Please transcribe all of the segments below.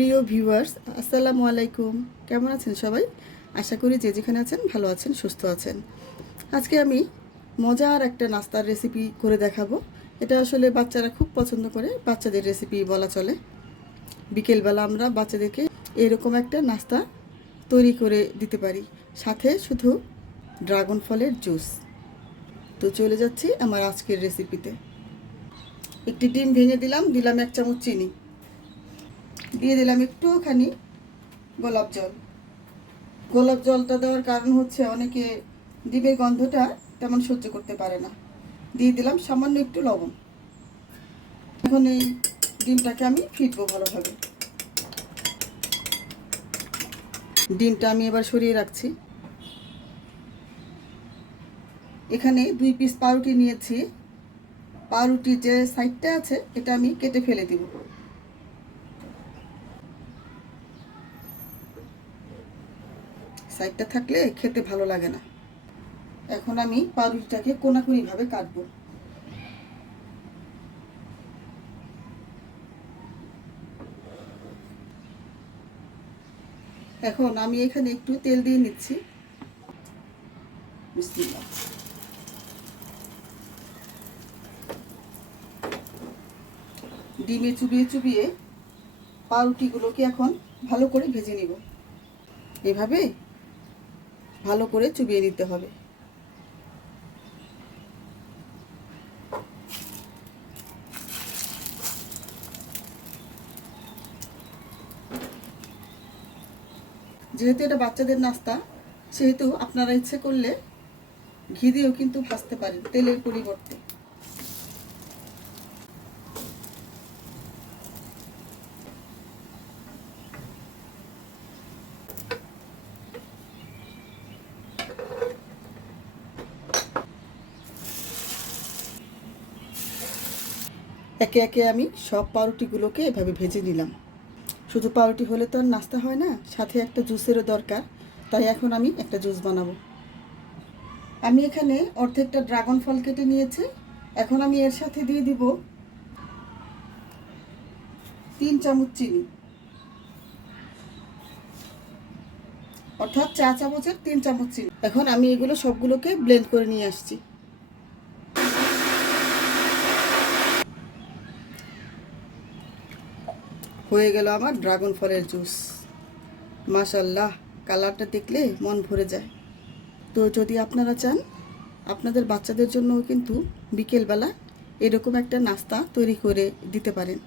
প্রিয় ভিউয়ার্স, আসসালামু আলাইকুম। কেমন আছেন সবাই? আশা করি যে যেখানে আছেন, ভালো আছেন, সুস্থ আছেন। আজকে আমি মজার একটা নাস্তার রেসিপি করে দেখাবো। এটা আসলে বাচ্চারা খুব পছন্দ করে, বাচ্চাদের রেসিপি বলা চলে। বিকেলবেলা আমরা বাচ্চাদেরকে এরকম একটা নাস্তা তৈরি করে দিতে পারি। সাথে শুধু ড্রাগন ফলের জুস। তো চলে যাচ্ছি আমার আজকের রেসিপিতে একটি ডিম ভেঙে দিলাম দিলাম এক চামচ চিনি। দিয়ে দিলাম একটুখানি গোলাপ জল। গোলাপ জলটা দেওয়ার কারণ হচ্ছে অনেকে ডিমের গন্ধটা তেমন সহ্য করতে পারে না। দিয়ে দিলাম সামান্য একটু লবণ। এখন এই ডিমটাকে আমি ফিটবো ভালোভাবে। ডিমটা আমি এবার সরিয়ে রাখছি। এখানে দুই পিস পাউরুটি নিয়েছি। পাউরুটির যে সাইডটা আছে, এটা আমি কেটে ফেলে দিব। সাইডটা থাকলে খেতে ভালো লাগে না। এখন আমি পাউরুটিটাকে কোনাকুনিভাবে কাটবো। এখন আমি এখানে একটু তেল দিয়ে নিচ্ছি। বিসমিল্লাহ। ডিমে চুবিয়ে চুবিয়ে পাউরুটিগুলোকে এখন ভালো করে ভেজে নিব। এভাবে ভালো করে চুবিয়ে দিতে হবে। যেহেতু এটা বাচ্চাদের নাস্তা, সেহেতু আপনারা ইচ্ছে করলে ঘি দিয়েও কিন্তু ভাজতে পারেন তেলের পরিবর্তে। একে একে আমি সব পাউরুটিগুলোকে এভাবে ভেজে নিলাম। শুধু পাউরুটি হলে তো আর নাস্তা হয় না, সাথে একটা জুসেরও দরকার, তাই এখন আমি একটা জুস বানাবো। আমি এখানে অর্ধেকটা ড্রাগন ফল কেটে নিয়েছি, এখন আমি এর সাথে দিয়ে দিব তিন চামচ চিনি। অর্থাৎ চা চামচের তিন চামচ চিনি। এখন আমি এগুলো সবগুলোকে ব্লেন্ড করে নিয়ে আসছি। হয়ে গেল আমার ড্রাগন ফলের জুস। মাশাল্লাহ কালারটা দেখলে মন ভরে যায়। তো যদি আপনারা চান, আপনাদের বাচ্চাদের জন্য কিন্তু বিকেলবেলা এরকম একটা নাস্তা তৈরি করে দিতে পারেন।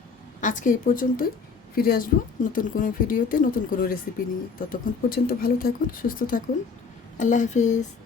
আজকে এই পর্যন্তই। ফিরে আসব নতুন কোনো ভিডিওতে, নতুন কোনো রেসিপি নিয়ে। ততক্ষণ পর্যন্ত ভালো থাকুন, সুস্থ থাকুন। আল্লাহ হাফিজ।